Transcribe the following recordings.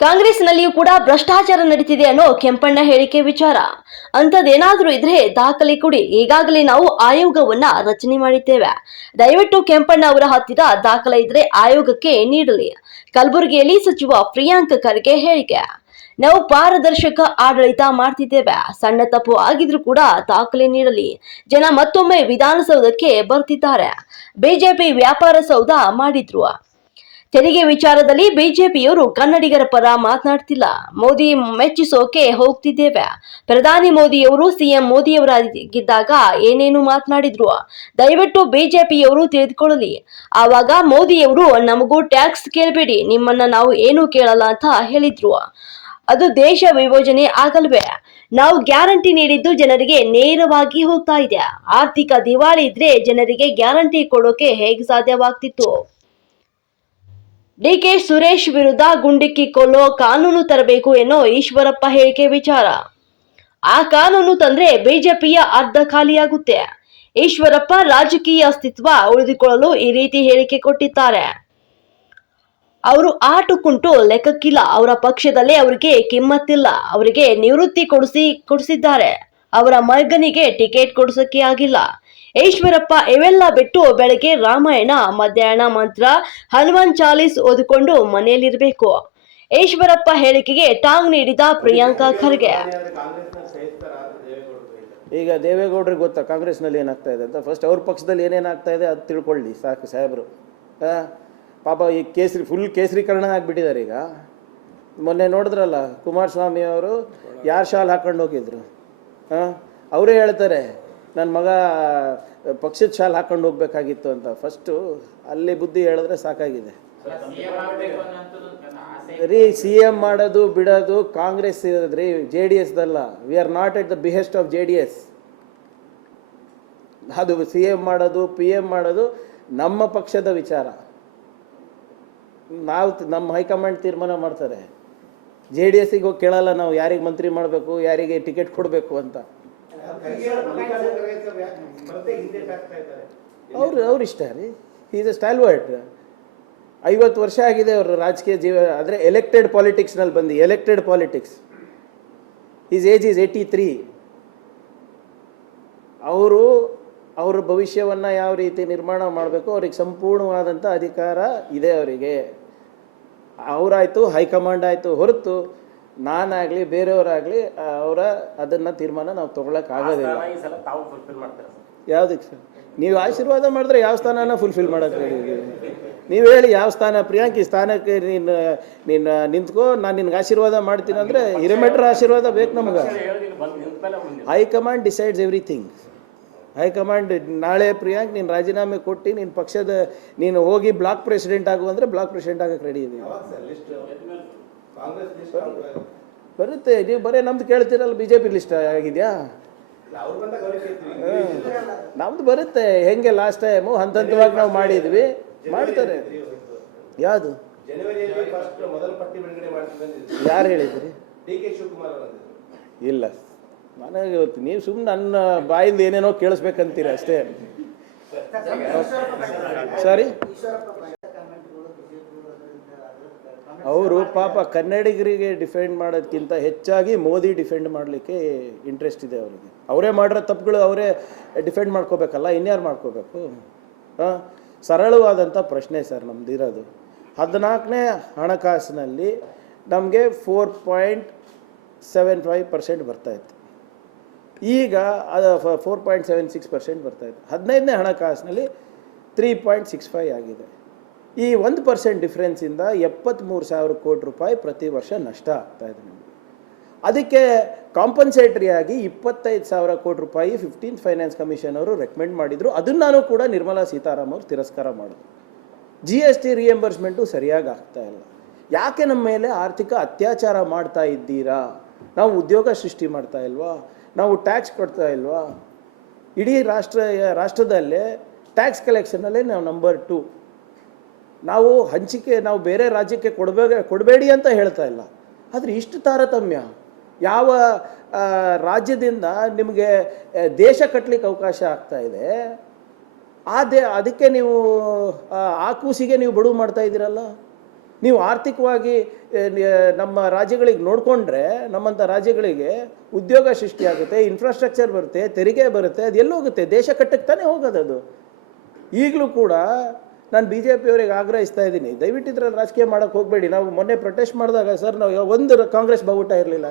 ಕಾಂಗ್ರೆಸ್ನಲ್ಲಿಯೂ ಕೂಡ ಭ್ರಷ್ಟಾಚಾರ ನಡೀತಿದೆ ಅನ್ನೋ ಕೆಂಪಣ್ಣ ಹೇಳಿಕೆ ವಿಚಾರ. ಅಂಥದ್ದೇನಾದರೂ ಇದ್ರೆ ದಾಖಲೆ ಕೊಡಿ. ಈಗಾಗಲೇ ನಾವು ಆಯೋಗವನ್ನ ರಚನೆ ಮಾಡಿದ್ದೇವೆ. ದಯವಿಟ್ಟು ಕೆಂಪಣ್ಣ ಅವರ ಹತ್ತಿರ ದಾಖಲೆ ಇದ್ರೆ ಆಯೋಗಕ್ಕೆ ನೀಡಲಿ. ಕಲಬುರಗಿಯಲ್ಲಿ ಸಚಿವ ಪ್ರಿಯಾಂಕ್ ಖರ್ಗೆ ಹೇಳಿಕೆ. ನಾವು ಪಾರದರ್ಶಕ ಆಡಳಿತ ಮಾಡ್ತಿದ್ದೇವೆ. ಸಣ್ಣ ತಪ್ಪು ಆಗಿದ್ರು ಕೂಡ ದಾಖಲೆ ನೀಡಲಿ. ಜನ ಮತ್ತೊಮ್ಮೆ ವಿಧಾನಸೌಧಕ್ಕೆ ಬರ್ತಿದ್ದಾರೆ. ಬಿಜೆಪಿ ವ್ಯಾಪಾರ ಸೌಧ ಮಾಡಿದ್ರು. ತೆರಿಗೆ ವಿಚಾರದಲ್ಲಿ ಬಿಜೆಪಿಯವರು ಕನ್ನಡಿಗರ ಪರ ಮಾತನಾಡ್ತಿಲ್ಲ. ಮೋದಿ ಮೆಚ್ಚಿಸೋಕೆ ಹೋಗ್ತಿದ್ದೇವೆ. ಪ್ರಧಾನಿ ಮೋದಿಯವರು ಸಿಎಂ ಮೋದಿಯವರಾಗಿದ್ದಾಗ ಏನೇನು ಮಾತನಾಡಿದ್ರು? ದಯವಿಟ್ಟು ಬಿಜೆಪಿಯವರು ತಿಳಿದುಕೊಳ್ಳಲಿ. ಆವಾಗ ಮೋದಿಯವರು, ನಮಗೂ ಟ್ಯಾಕ್ಸ್ ಕೇಳಬೇಡಿ, ನಿಮ್ಮನ್ನ ನಾವು ಏನು ಕೇಳಲ್ಲ ಅಂತ ಹೇಳಿದ್ರು. ಅದು ದೇಶ ವಿಭಜನೆ ಆಗಲ್ವೇ? ನಾವು ಗ್ಯಾರಂಟಿ ನೀಡಿದ್ದು ಜನರಿಗೆ ನೇರವಾಗಿ ಹೋಗ್ತಾ ಇದೆ. ಆರ್ಥಿಕ ದಿವಾಳಿ ಇದ್ರೆ ಜನರಿಗೆ ಗ್ಯಾರಂಟಿ ಕೊಡೋಕೆ ಹೇಗೆ ಸಾಧ್ಯವಾಗ್ತಿತ್ತು? ಡಿಕೆ ಸುರೇಶ್ ವಿರುದ್ಧ ಗುಂಡಿಕ್ಕಿ ಕೊಲ್ಲೋ ಕಾನೂನು ತರಬೇಕು ಎನ್ನೋ ಈಶ್ವರಪ್ಪ ಹೇಳಿಕೆ ವಿಚಾರ. ಆ ಕಾನೂನು ತಂದ್ರೆ ಬಿಜೆಪಿಯ ಅರ್ಧ ಖಾಲಿಯಾಗುತ್ತೆ. ಈಶ್ವರಪ್ಪ ರಾಜಕೀಯ ಅಸ್ತಿತ್ವ ಉಳಿದುಕೊಳ್ಳಲು ಈ ರೀತಿ ಹೇಳಿಕೆ ಕೊಟ್ಟಿದ್ದಾರೆ. ಅವರು ಆಟು ಕುಂಟು ಲೆಕ್ಕಕ್ಕಿಲ್ಲ. ಅವರ ಪಕ್ಷದಲ್ಲೇ ಅವರಿಗೆ ಕಿಮ್ಮತ್ತಿಲ್ಲ. ಅವರಿಗೆ ನಿವೃತ್ತಿ ಕೊಡಿಸಿ, ಕೊಡಿಸಿದ್ದಾರೆ. ಅವರ ಮಗನಿಗೆ ಟಿಕೆಟ್ ಕೊಡಿಸೋಕೆ ಆಗಿಲ್ಲ. ಈಶ್ವರಪ್ಪ, ಇವೆಲ್ಲ ಬಿಟ್ಟು ಬೆಳಗ್ಗೆ ರಾಮಾಯಣ, ಮಧ್ಯಾಹ್ನ ಮಂತ್ರ, ಹನುಮಾನ್ ಚಾಲೀಸ್ ಓದಿಕೊಂಡು ಮನೆಯಲ್ಲಿರಬೇಕು. ಈಶ್ವರಪ್ಪ ಹೇಳಿಕೆಗೆ ಟಾಂಗ್ ನೀಡಿದ ಪ್ರಿಯಾಂಕಾ ಖರ್ಗೆ. ಈಗ ದೇವೇಗೌಡರಿಗೆ ಗೊತ್ತಾ, ಕಾಂಗ್ರೆಸ್ನಲ್ಲಿ ಏನಾಗ್ತಾ ಇದೆ ಅಂತ? ಫಸ್ಟ್ ಅವ್ರ ಪಕ್ಷದಲ್ಲಿ ಏನೇನಾಗ್ತಾ ಇದೆ ಅದು ತಿಳ್ಕೊಳ್ಳಿ, ಸಾಕು ಸಾಹೇಬರು. ಪಾಪ ಈ ಕೇಸರಿ ಫುಲ್ ಕೇಸರೀಕರಣ ಆಗಿಬಿಟ್ಟಿದ್ದಾರೆ ಈಗ. ಮೊನ್ನೆ ನೋಡಿದ್ರಲ್ಲ ಕುಮಾರಸ್ವಾಮಿ ಅವರು ಯಾರು ಶಾಲ್ ಹಾಕೊಂಡು ಹೋಗಿದ್ರು? ಹಾಂ ಅವರೇ ಹೇಳ್ತಾರೆ ನನ್ನ ಮಗ ಪಕ್ಷದ ಶಾಲೆ ಹಾಕೊಂಡು ಹೋಗ್ಬೇಕಾಗಿತ್ತು ಅಂತ. ಫಸ್ಟು ಅಲ್ಲಿ ಬುದ್ಧಿ ಹೇಳಿದ್ರೆ ಸಾಕಾಗಿದೆ. ರೀ ಸಿ ಎಂ ಮಾಡೋದು, ಬಿಡೋದು, ಕಾಂಗ್ರೆಸ್ ರೀ J D ಎಸ್ದಲ್ಲ we are not at the behest of J D S ಅದು ಸಿ ಎಂ ಮಾಡೋದು ಪಿ ಎಂ ಮಾಡೋದು ನಮ್ಮ ಪಕ್ಷದ ವಿಚಾರ. ನಾವು ನಮ್ಮ ಹೈಕಮಾಂಡ್ ತೀರ್ಮಾನ ಮಾಡ್ತಾರೆ. ಜೆ ಡಿ ಎಸ್ಸಿಗೆ ಹೋಗಿ ಕೇಳಲ್ಲ ನಾವು ಯಾರಿಗೆ ಮಂತ್ರಿ ಮಾಡಬೇಕು, ಯಾರಿಗೆ ಟಿಕೆಟ್ ಕೊಡಬೇಕು ಅಂತ. ಅವ್ರು ಅವ್ರ ಇಷ್ಟ ರೀ. ಈಸ್ ಎ ಸ್ಟಾಲ್ವರ್ಟ್ ಐವತ್ತು ವರ್ಷ ಆಗಿದೆ ಅವರು ರಾಜಕೀಯ ಜೀವ ಆದರೆ ಎಲೆಕ್ಟೆಡ್ ಪಾಲಿಟಿಕ್ಸ್ನಲ್ಲಿ ಬಂದು elected politics is age is eighty three ಅವರು ಅವ್ರ ಭವಿಷ್ಯವನ್ನು ಯಾವ ರೀತಿ ನಿರ್ಮಾಣ ಮಾಡಬೇಕು, ಅವ್ರಿಗೆ ಸಂಪೂರ್ಣವಾದಂಥ ಅಧಿಕಾರ ಇದೆ ಅವರಿಗೆ. ಅವರಾಯಿತು, ಹೈಕಮಾಂಡ್ ಆಯಿತು, ಹೊರತು ನಾನಾಗಲಿ ಬೇರೆಯವರಾಗಲಿ ಅವರ ಅದನ್ನು ತೀರ್ಮಾನ ನಾವು ತೊಗೊಳಕ್ಕಾಗೋದಿಲ್ಲ ಆಗೋದಿಲ್ಲ. ಯಾವುದಕ್ಕೆ ಸರ್? ನೀವು ಆಶೀರ್ವಾದ ಮಾಡಿದ್ರೆ ಯಾವ ಸ್ಥಾನನ ಫುಲ್ಫಿಲ್ ಮಾಡೋಕ್ಕೆ ನೀವು ಹೇಳಿ ಯಾವ ಸ್ಥಾನ ಪ್ರಿಯಾಂಕ್ ಈ ಸ್ಥಾನಕ್ಕೆ ನೀನು ನೀನು ನಿಂತ್ಕೋ ನಾನು ನಿನ್ಗೆ ಆಶೀರ್ವಾದ ಮಾಡ್ತೀನಿ ಅಂದರೆ ಹಿರೇಮೆಟ್ರ ಆಶೀರ್ವಾದ ಬೇಕು ನಮ್ಗೆ. ಹೇಳಿ ಬಂದು ನಿಂತ ಮೇಲೆ ಮುಂದೆ ಹೈಕಮಾಂಡ್ ಡಿಸೈಡ್ಸ್ ಎವ್ರಿಥಿಂಗ್. ಹೈಕಮಾಂಡ್ ನಾಳೆ ಪ್ರಿಯಾಂಕ್ ನೀನು ರಾಜೀನಾಮೆ ಕೊಟ್ಟು ನಿನ್ನ ಪಕ್ಷದ ನೀನು ಹೋಗಿ ಬ್ಲಾಕ್ ಪ್ರೆಸಿಡೆಂಟ್ ಆಗು ಅಂದರೆ ಬ್ಲಾಕ್ ಪ್ರೆಸಿಡೆಂಟ್ ಆಗಕ್ಕೆ ರೆಡಿ ಇದೀವಿ. ಬರುತ್ತೆ. ನೀವು ಬರೀ ನಮ್ದು ಕೇಳ್ತೀರಲ್ಲ ಬಿ ಜೆ ಪಿ ಲಿಸ್ಟ್ ಆಗಿದೆಯಾ? ನಮ್ದು ಬರುತ್ತೆ. ಹೆಂಗೆ ಲಾಸ್ಟ್ ಟೈಮು ಹಂತ ಹಂತವಾಗಿ ನಾವು ಮಾಡಿದ್ವಿ. ಮಾಡ್ತಾರೆ. ಯಾವುದು? ಯಾರು ಹೇಳಿದ್ರಿ? ಇಲ್ಲ. ನನಗೆ ಗೊತ್ತು. ನೀವು ಸುಮ್ಮನೆ ನನ್ನ ಬಾಯಿಂದ ಏನೇನೋ ಕೇಳಿಸ್ಬೇಕಂತೀರ ಅಷ್ಟೇ. ಸಾರಿ. ಅವರು ಪಾಪ ಕನ್ನಡಿಗರಿಗೆ ಡಿಫೆಂಡ್ ಮಾಡೋದಕ್ಕಿಂತ ಹೆಚ್ಚಾಗಿ ಮೋದಿ ಡಿಫೆಂಡ್ ಮಾಡಲಿಕ್ಕೆ ಇಂಟ್ರೆಸ್ಟ್ ಇದೆ ಅವರಿಗೆ. ಅವರೇ ಮಾಡಿರೋ ತಪ್ಪುಗಳು ಅವರೇ ಡಿಫೆಂಡ್ ಮಾಡ್ಕೋಬೇಕಲ್ಲ, ಇನ್ಯಾರು ಮಾಡ್ಕೋಬೇಕು? ಹಾಂ ಸರಳವಾದಂಥ ಪ್ರಶ್ನೆ ಸರ್ ನಮ್ದಿರೋದು. ಹದಿನಾಲ್ಕನೇ ಹಣಕಾಸಿನಲ್ಲಿ ನಮಗೆ four point seven five percent ಬರ್ತಾಯಿತ್ತು ಈಗ ಅದು four point seven six percent ಬರ್ತಾಯಿತ್ತು ಹದಿನೈದನೇ ಹಣಕಾಸಿನಲ್ಲಿ ತ್ರೀ ಪಾಯಿಂಟ್ ಸಿಕ್ಸ್ ಫೈವ್ ಆಗಿದೆ. ಈ ಒಂದು ಪರ್ಸೆಂಟ್ ಡಿಫ್ರೆನ್ಸಿಂದ ಎಪ್ಪತ್ತ್ಮೂರು ಸಾವಿರ ಕೋಟಿ ರೂಪಾಯಿ ಪ್ರತಿ ವರ್ಷ ನಷ್ಟ ಆಗ್ತಾ ಇದೆ ನಮಗೆ. ಅದಕ್ಕೆ ಕಾಂಪನ್ಸೇಟ್ರಿಯಾಗಿ ಇಪ್ಪತ್ತೈದು ಸಾವಿರ ಕೋಟಿ ರೂಪಾಯಿ ಫಿಫ್ಟೀನ್ತ್ ಫೈನಾನ್ಸ್ ಕಮಿಷನ್ ಅವರು ರೆಕಮೆಂಡ್ ಮಾಡಿದರು. ಅದನ್ನು ಕೂಡ ನಿರ್ಮಲಾ ಸೀತಾರಾಮ್ ಅವರು ತಿರಸ್ಕಾರ ಮಾಡಿದ್ರು. ಜಿ ಎಸ್ ಟಿ ರಿಯಂಬರ್ಸ್ಮೆಂಟು ಸರಿಯಾಗಿ ಆಗ್ತಾ ಇಲ್ಲ. ಯಾಕೆ ನಮ್ಮ ಮೇಲೆ ಆರ್ಥಿಕ ಅತ್ಯಾಚಾರ ಮಾಡ್ತಾ ಇದ್ದೀರಾ? ನಾವು ಉದ್ಯೋಗ ಸೃಷ್ಟಿ ಮಾಡ್ತಾ ಇಲ್ವಾ? ನಾವು ಟ್ಯಾಕ್ಸ್ ಕೊಡ್ತಾ ಇಲ್ವಾ? ಇಡೀ ರಾಷ್ಟ್ರ, ರಾಷ್ಟ್ರದಲ್ಲೇ ಟ್ಯಾಕ್ಸ್ ಕಲೆಕ್ಷನಲ್ಲೇ ನಾವು ನಂಬರ್ ಟು ನಾವು ಹಂಚಿಕೆ ನಾವು ಬೇರೆ ರಾಜ್ಯಕ್ಕೆ ಕೊಡಬೇಕ ಕೊಡಬೇಡಿ ಅಂತ ಹೇಳ್ತಾ ಇಲ್ಲ. ಆದರೆ ಇಷ್ಟು ತಾರತಮ್ಯ ಯಾವ ರಾಜ್ಯದಿಂದ ನಿಮಗೆ ದೇಶ ಕಟ್ಟಲಿಕ್ಕೆ ಅವಕಾಶ ಆಗ್ತಾ ಇದೆ ಆ ದೇ ಅದಕ್ಕೆ ನೀವು ಆ, ಕೂಸಿಗೆ ನೀವು ಬಡವು ಮಾಡ್ತಾ ಇದ್ದೀರಲ್ಲ? ನೀವು ಆರ್ಥಿಕವಾಗಿ ನಮ್ಮ ರಾಜ್ಯಗಳಿಗೆ ನೋಡಿಕೊಂಡ್ರೆ ನಮ್ಮಂಥ ರಾಜ್ಯಗಳಿಗೆ ಉದ್ಯೋಗ ಸೃಷ್ಟಿಯಾಗುತ್ತೆ ಇನ್ಫ್ರಾಸ್ಟ್ರಕ್ಚರ್ ಬರುತ್ತೆ ತೆರಿಗೆ ಬರುತ್ತೆ ಅದು ಎಲ್ಲೋಗುತ್ತೆ ದೇಶ ಕಟ್ಟಕ್ಕೆ ತಾನೇ ಹೋಗೋದದು ಈಗಲೂ ಕೂಡ ನಾನು ಬಿ ಜೆ ಪಿಯವರಿಗೆ ಆಗ್ರಹಿಸ್ತಾ ಇದ್ದೀನಿ. ದಯವಿಟ್ಟು ಇದ್ರಲ್ಲಿ ರಾಜಕೀಯ ಮಾಡೋಕ್ಕೆ ಹೋಗಬೇಡಿ. ನಾವು ಮೊನ್ನೆ ಪ್ರೊಟೆಸ್ಟ್ ಮಾಡಿದಾಗ, ಸರ್, ನಾವು ಒಂದು ಕಾಂಗ್ರೆಸ್ ಬಾವುಟ ಇರಲಿಲ್ಲ.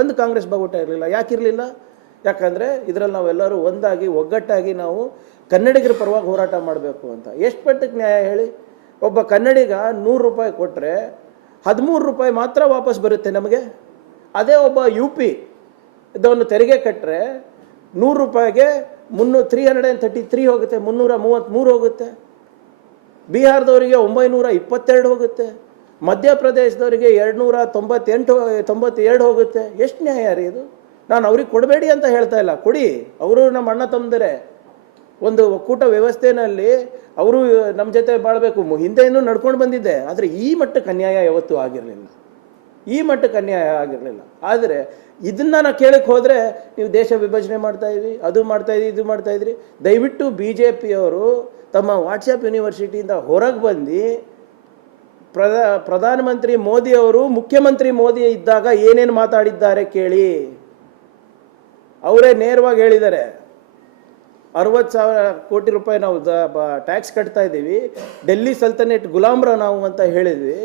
ಒಂದು ಕಾಂಗ್ರೆಸ್ ಬಾವುಟ ಇರಲಿಲ್ಲ. ಯಾಕಿರಲಿಲ್ಲ ಯಾಕಂದರೆ ಇದರಲ್ಲಿ ನಾವೆಲ್ಲರೂ ಒಂದಾಗಿ, ಒಗ್ಗಟ್ಟಾಗಿ ನಾವು ಕನ್ನಡಿಗರ ಪರವಾಗಿ ಹೋರಾಟ ಮಾಡಬೇಕು ಅಂತ. ಎಷ್ಟು ಪಟ್ಟಕ್ಕೆ ನ್ಯಾಯ ಹೇಳಿ? ಒಬ್ಬ ಕನ್ನಡಿಗ ನೂರು ರೂಪಾಯಿ ಕೊಟ್ಟರೆ ಹದಿಮೂರು ರೂಪಾಯಿ ಮಾತ್ರ ವಾಪಸ್ ಬರುತ್ತೆ ನಮಗೆ. ಅದೇ ಒಬ್ಬ ಯು ಪಿ ಇದನ್ನು ತೆರಿಗೆ ಕಟ್ಟರೆ ನೂರು ರೂಪಾಯಿಗೆ ಮುನ್ನೂರು three hundred and thirty three ಹೋಗುತ್ತೆ, ಮುನ್ನೂರ ಮೂವತ್ತ್ಮೂರು ಹೋಗುತ್ತೆ. ಬಿಹಾರದವರಿಗೆ ಒಂಬೈನೂರ ಇಪ್ಪತ್ತೆರಡು ಹೋಗುತ್ತೆ, ಮಧ್ಯಪ್ರದೇಶದವರಿಗೆ ಎರಡುನೂರ ತೊಂಬತ್ತೆಂಟು, ತೊಂಬತ್ತೆರಡು ಹೋಗುತ್ತೆ. ಎಷ್ಟು ನ್ಯಾಯ ರೀ ಇದು? ನಾನು ಅವ್ರಿಗೆ ಕೊಡಬೇಡಿ ಅಂತ ಹೇಳ್ತಾ ಇಲ್ಲ. ಕೊಡಿ. ಅವರು ನಮ್ಮ ಅಣ್ಣ ತಂದರೆ ಒಂದು ಒಕ್ಕೂಟ ವ್ಯವಸ್ಥೆನಲ್ಲಿ ಅವರು ನಮ್ಮ ಜೊತೆ ಬಾಳಬೇಕು. ಹಿಂದೆಯೂ ನಡ್ಕೊಂಡು ಬಂದಿದ್ದೆ. ಆದರೆ ಈ ಮಟ್ಟಕ್ಕೆ ಅನ್ಯಾಯ ಯಾವತ್ತೂ ಆಗಿರಲಿಲ್ಲ. ಈ ಮಟ್ಟಕ್ಕೆ ಅನ್ಯಾಯ ಆಗಿರಲಿಲ್ಲ. ಆದರೆ ಇದನ್ನ ನಾನು ಕೇಳಕ್ಕೆ ಹೋದರೆ ನೀವು ದೇಶ ವಿಭಜನೆ ಇದ್ರಿ, ಅದು ಮಾಡ್ತಾ ಇದ್ರಿ, ಇದು ಮಾಡ್ತಾ ಇದ್ರಿ. ದಯವಿಟ್ಟು ಬಿ ಜೆ ಪಿಯವರು ತಮ್ಮ ವಾಟ್ಸಪ್ ಯೂನಿವರ್ಸಿಟಿಯಿಂದ ಹೊರಗೆ ಬಂದು ಪ್ರಧಾ ಪ್ರಧಾನಮಂತ್ರಿ ಮೋದಿ ಅವರು ಮುಖ್ಯಮಂತ್ರಿ ಮೋದಿ ಇದ್ದಾಗ ಏನೇನು ಮಾತಾಡಿದ್ದಾರೆ ಕೇಳಿ. ಅವರೇ ನೇರವಾಗಿ ಹೇಳಿದ್ದಾರೆ. ಅರವತ್ತು ಸಾವಿರ ಕೋಟಿ ರೂಪಾಯಿ ನಾವು ಟ್ಯಾಕ್ಸ್ ಕಟ್ತಾ ಇದ್ದೀವಿ. ಡೆಲ್ಲಿ ಸಲ್ತನೇಟ್ ಗುಲಾಮ್ರ ನಾವು ಅಂತ ಹೇಳಿದ್ವಿ.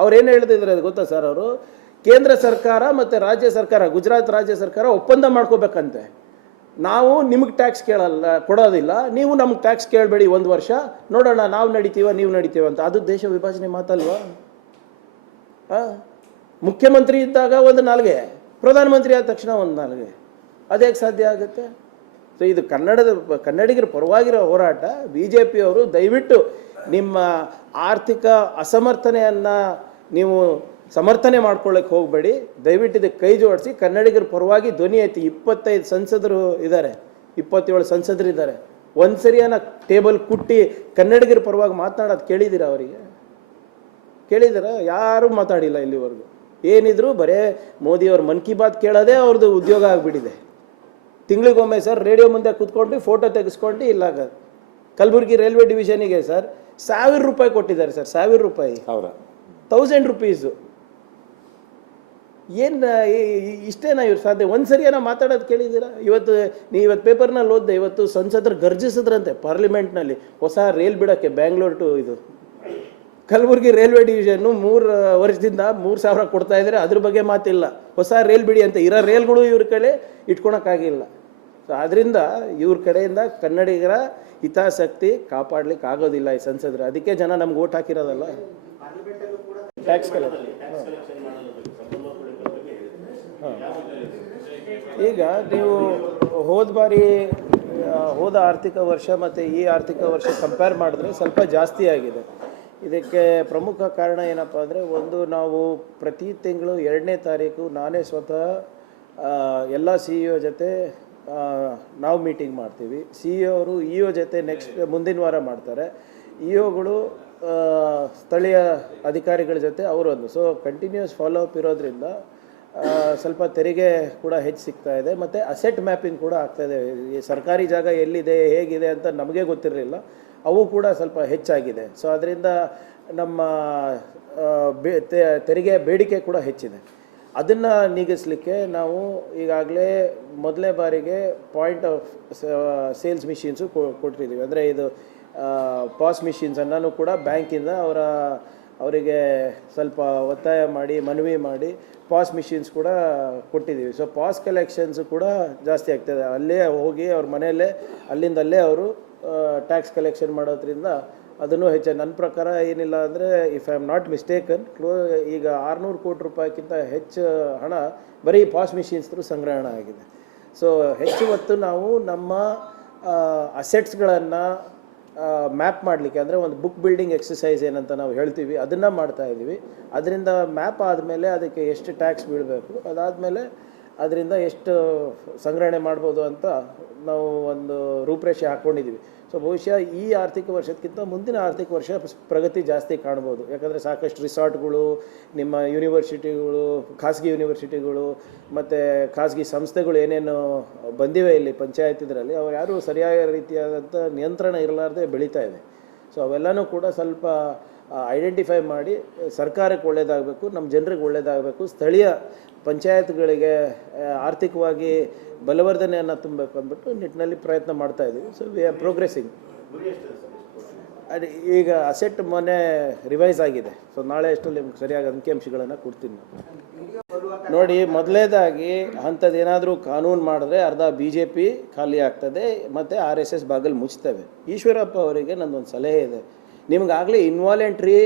ಅವ್ರು ಏನು ಹೇಳ್ತಿದ್ದಾರೆ ಅದು ಗೊತ್ತಾ ಸರ್ ಅವರು? ಕೇಂದ್ರ ಸರ್ಕಾರ ಮತ್ತು ರಾಜ್ಯ ಸರ್ಕಾರ, ಗುಜರಾತ್ ರಾಜ್ಯ ಸರ್ಕಾರ ಒಪ್ಪಂದ ಮಾಡ್ಕೋಬೇಕಂತೆ. ನಾವು ನಿಮಗೆ ಟ್ಯಾಕ್ಸ್ ಕೇಳಲ್ಲ, ಕೊಡೋದಿಲ್ಲ. ನೀವು ನಮ್ಗೆ ಟ್ಯಾಕ್ಸ್ ಕೇಳಬೇಡಿ ಒಂದು ವರ್ಷ. ನೋಡೋಣ, ನಾವು ನಡಿತೀವ, ನೀವು ನಡಿತೀವ ಅಂತ. ಅದು ದೇಶ ವಿಭಜನೆ ಮಾತಲ್ವಾ? ಮುಖ್ಯಮಂತ್ರಿ ಇದ್ದಾಗ ಒಂದು ನಾಲ್ಗೆ, ಪ್ರಧಾನಮಂತ್ರಿ ಆದ ತಕ್ಷಣ ಒಂದು ನಾಲ್ಗೆ. ಅದೇಗೆ ಸಾಧ್ಯ ಆಗುತ್ತೆ? ಸೊ ಇದು ಕನ್ನಡದ, ಕನ್ನಡಿಗರ ಪರವಾಗಿರೋ ಹೋರಾಟ. ಬಿ ಜೆ ಪಿಯವರು ದಯವಿಟ್ಟು ನಿಮ್ಮ ಆರ್ಥಿಕ ಅಸಮರ್ಥನೆಯನ್ನು ನೀವು ಸಮರ್ಥನೆ ಮಾಡ್ಕೊಳ್ಳೋಕೆ ಹೋಗಬೇಡಿ. ದಯವಿಟ್ಟು ಇದಕ್ಕೆ ಕೈ ಜೋಡಿಸಿ. ಕನ್ನಡಿಗರ ಪರವಾಗಿ ಧ್ವನಿ ಐತಿ ಇಪ್ಪತ್ತೈದು ಸಂಸದರು ಇದ್ದಾರೆ. ಇಪ್ಪತ್ತೇಳು ಸಂಸದರು ಇದ್ದಾರೆ. ಒಂದು ಸರಿಯಾನ ಟೇಬಲ್ ಕುಟ್ಟಿ ಕನ್ನಡಿಗರ ಪರವಾಗಿ ಮಾತನಾಡೋದು ಕೇಳಿದ್ದೀರ ಅವರಿಗೆ? ಕೇಳಿದಾರ ಯಾರೂ ಮಾತಾಡಿಲ್ಲ ಇಲ್ಲಿವರೆಗೂ. ಏನಿದ್ರು ಬರೇ ಮೋದಿಯವ್ರ ಮನ್ ಕಿ ಬಾತ್ ಕೇಳೋದೇ ಅವ್ರದ್ದು ಉದ್ಯೋಗ ಆಗಿಬಿಟ್ಟಿದೆ. ತಿಂಗಳಿಗೊಮ್ಮೆ ಸರ್ ರೇಡಿಯೋ ಮುಂದೆ ಕೂತ್ಕೊಂಡು ಫೋಟೋ ತೆಗೆಸ್ಕೊಂಡು ಇಲ್ಲ ಕಲಬುರಗಿ ರೈಲ್ವೆ ಡಿವಿಷನಿಗೆ ಸರ್ ಸಾವಿರ ರೂಪಾಯಿ ಕೊಟ್ಟಿದ್ದಾರೆ ಸರ್, ಸಾವಿರ ರೂಪಾಯಿ. ಅವರ ತೌಸಂಡ್ ರುಪೀಸು ಏನು ಇಷ್ಟೇನಾ ಇವ್ರು ಸಾಧ್ಯ? ಒಂದು ಸರಿಯೇನ ಮಾತಾಡೋದು ಕೇಳಿದ್ದೀರಾ? ಇವತ್ತು, ನೀವು ಇವತ್ತು ಪೇಪರ್ನಲ್ಲಿ ಓದಿದೆ, ಇವತ್ತು ಸಂಸದರು ಗರ್ಜಿಸಿದ್ರಂತೆ ಪಾರ್ಲಿಮೆಂಟ್ನಲ್ಲಿ ಹೊಸ ರೈಲ್ ಬಿಡೋಕ್ಕೆ ಬ್ಯಾಂಗ್ಳೂರ್ ಟು ಇದು ಕಲಬುರಗಿ ರೈಲ್ವೆ ಡಿವಿಷನ್ನು ಮೂರು ವರ್ಷದಿಂದ ಮೂರು ಸಾವಿರ ಕೊಡ್ತಾ ಇದ್ದಾರೆ. ಅದ್ರ ಬಗ್ಗೆ ಮಾತಿಲ್ಲ. ಹೊಸ ರೈಲ್ ಬಿಡಿ ಅಂತ. ಇರೋ ರೈಲ್ಗಳು ಇವ್ರ ಕಡೆ ಇಟ್ಕೊಳಕ್ಕಾಗಿಲ್ಲ. ಸೊ ಆದ್ದರಿಂದ ಇವ್ರ ಕಡೆಯಿಂದ ಕನ್ನಡಿಗರ ಹಿತಾಸಕ್ತಿ ಕಾಪಾಡ್ಲಿಕ್ಕೆ ಆಗೋದಿಲ್ಲ ಈ ಸಂಸದರು ಅದಕ್ಕೆ ಜನ ನಮ್ಗೆ ಓಟ್ ಹಾಕಿರೋದಲ್ಲ. ಟ್ಯಾಕ್ಸ್ ಕಲೆಕ್ಟ್ ಈಗ ನೀವು ಹೋದ ಬಾರಿ ಹೋದ ಆರ್ಥಿಕ ವರ್ಷ ಮತ್ತು ಈ ಆರ್ಥಿಕ ವರ್ಷ ಕಂಪೇರ್ ಮಾಡಿದ್ರೆ ಸ್ವಲ್ಪ ಜಾಸ್ತಿ ಆಗಿದೆ. ಇದಕ್ಕೆ ಪ್ರಮುಖ ಕಾರಣ ಏನಪ್ಪ ಅಂದರೆ ಒಂದು ನಾವು ಪ್ರತಿ ತಿಂಗಳು ಎರಡನೇ ತಾರೀಕು ನಾನೇ ಸ್ವತಃ ಎಲ್ಲ ಸಿ ಇ ಜೊತೆ ನಾವು ಮೀಟಿಂಗ್ ಮಾಡ್ತೀವಿ. ಸಿ ಇ ಅವರು ಇ ಒ ಜೊತೆ ನೆಕ್ಸ್ಟ್ ಮುಂದಿನ ವಾರ ಮಾಡ್ತಾರೆ. ಇ ಒಗಳು ಸ್ಥಳೀಯ ಅಧಿಕಾರಿಗಳ ಜೊತೆ ಅವರೊಂದು ಸೊ ಕಂಟಿನ್ಯೂಸ್ ಫಾಲೋ ಅಪ್ ಇರೋದ್ರಿಂದ ಸ್ವಲ್ಪ ತೆರಿಗೆ ಕೂಡ ಹೆಚ್ಚು ಸಿಗ್ತಾ ಇದೆ. ಮತ್ತು ಅಸೆಟ್ ಮ್ಯಾಪಿಂಗ್ ಕೂಡ ಆಗ್ತಾ ಇದೆ. ಈ ಸರ್ಕಾರಿ ಜಾಗ ಎಲ್ಲಿದೆ, ಹೇಗಿದೆ ಅಂತ ನಮಗೆ ಗೊತ್ತಿರಲಿಲ್ಲ. ಅವು ಕೂಡ ಸ್ವಲ್ಪ ಹೆಚ್ಚಾಗಿದೆ. ಸೊ ಅದರಿಂದ ನಮ್ಮ ತೆರಿಗೆ ಬೇಡಿಕೆ ಕೂಡ ಹೆಚ್ಚಿದೆ. ಅದನ್ನು ನೀಗಿಸಲಿಕ್ಕೆ ನಾವು ಈಗಾಗಲೇ ಮೊದಲನೇ ಬಾರಿಗೆ ಪಾಯಿಂಟ್ ಆಫ್ ಸೇಲ್ಸ್ ಮಿಷಿನ್ಸು ಕೊಟ್ಟಿದ್ದೀವಿ. ಅಂದರೆ ಇದು ಪಾಸ್ ಮಿಷಿನ್ಸನ್ನು ಕೂಡ ಬ್ಯಾಂಕಿಂದ ಅವರ, ಅವರಿಗೆ ಸ್ವಲ್ಪ ಒತ್ತಾಯ ಮಾಡಿ, ಮನವಿ ಮಾಡಿ ಪಾಸ್ ಮಿಷಿನ್ಸ್ ಕೂಡ ಕೊಟ್ಟಿದ್ದೀವಿ. ಸೊ ಪಾಸ್ ಕಲೆಕ್ಷನ್ಸ್ ಕೂಡ ಜಾಸ್ತಿ ಆಗ್ತದೆ. ಅಲ್ಲೇ ಹೋಗಿ ಅವ್ರ ಮನೆಯಲ್ಲೇ, ಅಲ್ಲಿಂದಲ್ಲೇ ಅವರು ಟ್ಯಾಕ್ಸ್ ಕಲೆಕ್ಷನ್ ಮಾಡೋದ್ರಿಂದ ಅದನ್ನು ಹೆಚ್ಚು. ನನ್ನ ಪ್ರಕಾರ ಏನಿಲ್ಲ ಅಂದರೆ if I am not mistaken ಕ್ಲೋ, ಈಗ ಆರುನೂರು ಕೋಟಿ ರೂಪಾಯಿಗಿಂತ ಹೆಚ್ಚು ಹಣ ಬರೀ ಪಾಸ್ ಮಿಷಿನ್ಸ್ ಥ್ರೂ ಸಂಗ್ರಹಣ ಆಗಿದೆ. ಸೊ ಹೆಚ್ಚು ಹೊತ್ತು ನಾವು ನಮ್ಮ ಅಸೆಟ್ಸ್ಗಳನ್ನು ಮ್ಯಾಪ್ ಮಾಡಲಿಕ್ಕೆ ಅಂದರೆ ಒಂದು ಬುಕ್ ಬಿಲ್ಡಿಂಗ್ ಎಕ್ಸಸೈಸ್ ಏನಂತ ನಾವು ಹೇಳ್ತೀವಿ. ಅದನ್ನು ಮಾಡ್ತಾ ಇದ್ದೀವಿ ಅದರಿಂದ ಮ್ಯಾಪ್ ಆದಮೇಲೆ ಅದಕ್ಕೆ ಎಷ್ಟು ಟ್ಯಾಕ್ಸ್ ಬೀಳಬೇಕು? ಅದಾದಮೇಲೆ ಅದರಿಂದ ಎಷ್ಟು ಸಂಗ್ರಹಣೆ ಮಾಡ್ಬೋದು ಅಂತ ನಾವು ಒಂದು ರೂಪರೇಷೆ ಹಾಕ್ಕೊಂಡಿದ್ದೀವಿ ಸೊ ಬಹುಶಃ ಈ ಆರ್ಥಿಕ ವರ್ಷಕ್ಕಿಂತ ಮುಂದಿನ ಆರ್ಥಿಕ ವರ್ಷ ಪ್ರಗತಿ ಜಾಸ್ತಿ ಕಾಣ್ಬೋದು. ಯಾಕಂದರೆ ಸಾಕಷ್ಟು ರಿಸಾರ್ಟ್ಗಳು, ನಿಮ್ಮ ಯೂನಿವರ್ಸಿಟಿಗಳು, ಖಾಸಗಿ ಯೂನಿವರ್ಸಿಟಿಗಳು, ಮತ್ತು ಖಾಸಗಿ ಸಂಸ್ಥೆಗಳು ಏನೇನು ಬಂದಿವೆ ಇಲ್ಲಿ ಪಂಚಾಯತ್ ಇದರಲ್ಲಿ, ಅವು ಯಾರೂ ಸರಿಯಾದ ರೀತಿಯಾದಂಥ ನಿಯಂತ್ರಣ ಇರಲಾರ್ದೆ ಬೆಳೀತಾ ಇದೆ. ಸೊ ಅವೆಲ್ಲನೂ ಕೂಡ ಸ್ವಲ್ಪ ಐಡೆಂಟಿಫೈ ಮಾಡಿ, ಸರ್ಕಾರಕ್ಕೆ ಒಳ್ಳೆಯದಾಗಬೇಕು ನಮ್ಮ ಜನರಿಗೆ ಒಳ್ಳೆಯದಾಗಬೇಕು ಸ್ಥಳೀಯ ಪಂಚಾಯತ್ಗಳಿಗೆ ಆರ್ಥಿಕವಾಗಿ ಬಲವರ್ಧನೆಯನ್ನು ತುಂಬಬೇಕು ಅಂದ್ಬಿಟ್ಟು ನಿಟ್ಟಿನಲ್ಲಿ ಪ್ರಯತ್ನ ಮಾಡ್ತಾ ಇದ್ದೀವಿ. ಸೊ ವಿ ಆರ್ ಪ್ರೋಗ್ರೆಸಿಂಗ್ ಅದು, ಈಗ ಅಸೆಟ್ ಮೊನ್ನೆ ರಿವೈಸ್ ಆಗಿದೆ. ಸೊ ನಾಳೆ ಅಷ್ಟರಲ್ಲಿ ನಿಮ್ಗೆ ಸರಿಯಾಗಿ ಅಂಕಿಅಂಶಗಳನ್ನು ಕೊಡ್ತೀನಿ. ನೋಡಿ, ಮೊದಲೇದಾಗಿ ಅಂಥದ್ದೇನಾದರೂ ಕಾನೂನು ಮಾಡಿದ್ರೆ ಅರ್ಧ ಬಿ ಜೆ ಪಿ ಖಾಲಿ ಆಗ್ತದೆ, ಮತ್ತು ಆರ್ ಎಸ್ ಎಸ್ ಬಾಗಿಲು ಮುಚ್ತವೆ. ಈಶ್ವರಪ್ಪ ಅವರಿಗೆ ನಂದೊಂದು ಸಲಹೆ ಇದೆ. ನಿಮಗಾಗಲೇ ಇನ್ವಾಲೆಂಟ್ರಿ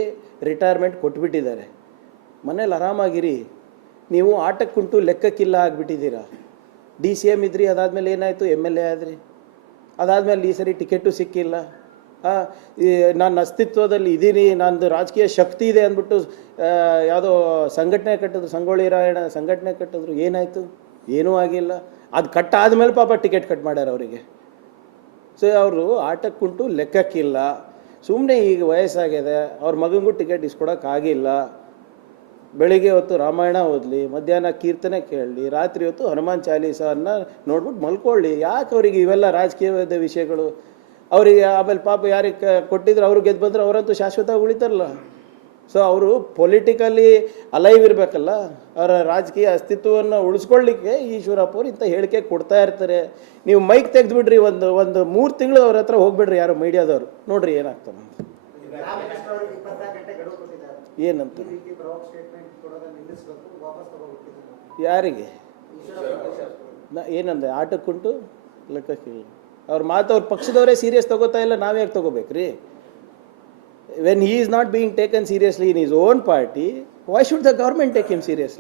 ರಿಟೈರ್ಮೆಂಟ್ ಕೊಟ್ಬಿಟ್ಟಿದ್ದಾರೆ. ಮನೇಲಿ ಆರಾಮಾಗಿರಿ. ನೀವು ಆಟಕ್ಕುಂಟು ಲೆಕ್ಕಕ್ಕಿಲ್ಲ ಆಗಿಬಿಟ್ಟಿದ್ದೀರಾ. ಡಿ ಸಿ ಎಂ ಇದ್ರಿ, ಅದಾದಮೇಲೆ ಏನಾಯಿತು? ಎಂ ಎಲ್ ಎ ಆದ್ರಿ. ಅದಾದಮೇಲೆ ಈ ಸರಿ ಟಿಕೆಟು ಸಿಕ್ಕಿಲ್ಲ. ನನ್ನ ಅಸ್ತಿತ್ವದಲ್ಲಿ ಇದ್ದೀನಿ, ನಂದು ರಾಜಕೀಯ ಶಕ್ತಿ ಇದೆ ಅಂದ್ಬಿಟ್ಟು ಯಾವುದೋ ಸಂಘಟನೆ ಕಟ್ಟಿದ್ರು, ಸಂಗೊಳ್ಳಿ ರಾಯಣ್ಣ ಸಂಘಟನೆ ಕಟ್ಟಿದ್ರು, ಏನಾಯಿತು? ಏನೂ ಆಗಿಲ್ಲ. ಅದು ಕಟ್ ಆದಮೇಲೆ ಪಾಪ ಟಿಕೆಟ್ ಕಟ್ ಮಾಡ್ಯಾರ ಅವರಿಗೆ. ಸೊ ಅವರು ಆಟಕ್ಕುಂಟು, ಲೆಕ್ಕಕ್ಕಿಲ್ಲ. ಸುಮ್ಮನೆ ಈಗ ವಯಸ್ಸಾಗಿದೆ, ಅವ್ರ ಮಗನಿಗೂ ಟಿಕೆಟ್ ಇಸ್ಕೊಡೋಕ್ಕಾಗಿಲ್ಲ ಬೆಳಿಗ್ಗೆ ಹೊತ್ತು ರಾಮಾಯಣ ಓದಲಿ, ಮಧ್ಯಾಹ್ನ ಕೀರ್ತನೆ ಕೇಳಲಿ, ರಾತ್ರಿ ಹೊತ್ತು ಹನುಮಾನ್ ಚಾಲೀಸನ್ನ ನೋಡ್ಬಿಟ್ಟು ಮಲ್ಕೊಳ್ಳಿ ಯಾಕೆ ಅವರಿಗೆ ಇವೆಲ್ಲ ರಾಜಕೀಯವಾದ ವಿಷಯಗಳು? ಅವರಿಗೆ ಆಮೇಲೆ ಪಾಪ ಯಾರಿಗೆ ಕೊಟ್ಟಿದ್ರು ಅವ್ರು ಗೆದ್ದು ಬಂದರೆ ಅವರಂತೂ ಶಾಶ್ವತವಾಗಿ ಉಳಿತಾರಲ್ಲ. ಸೊ ಅವರು ಪೊಲಿಟಿಕಲಿ ಅಲೈವ್ ಇರಬೇಕಲ್ಲ. ಅವರ ರಾಜಕೀಯ ಅಸ್ತಿತ್ವವನ್ನು ಉಳಿಸ್ಕೊಳ್ಳಿಕ್ಕೆ ಈಶ್ವರಪ್ಪ ಇಂಥ ಹೇಳಿಕೆ ಕೊಡ್ತಾ ಇರ್ತಾರೆ. ನೀವು ಮೈಕ್ ತೆಗೆದ್ಬಿಡ್ರಿ ಒಂದು ಒಂದು ಮೂರು ತಿಂಗಳು ಅವ್ರ ಹತ್ರ ಹೋಗ್ಬಿಡ್ರಿ ಯಾರು ಮೀಡಿಯಾದವರು. ನೋಡ್ರಿ ಏನಾಗ್ತಾನೆ ಅವರಿಗೆ ಏನಂತ? ಯಾರಿಗೆ? ನಾ, ಏನಂದೆ? ಆಟಕ್ಕುಂಟು? ಲೆಕ್ಕಕ್ಕಿಲ್ಲ ಅವ್ರ ಮಾತು ಅವ್ರ ಪಕ್ಷದವರೇ ಸೀರಿಯಸ್ ತಗೋತಾ ಇಲ್ಲ, ನಾವು ಯಾಕೆ ತಗೋಬೇಕ್ರಿ? When he is not being taken seriously in his own party why should the government take him seriously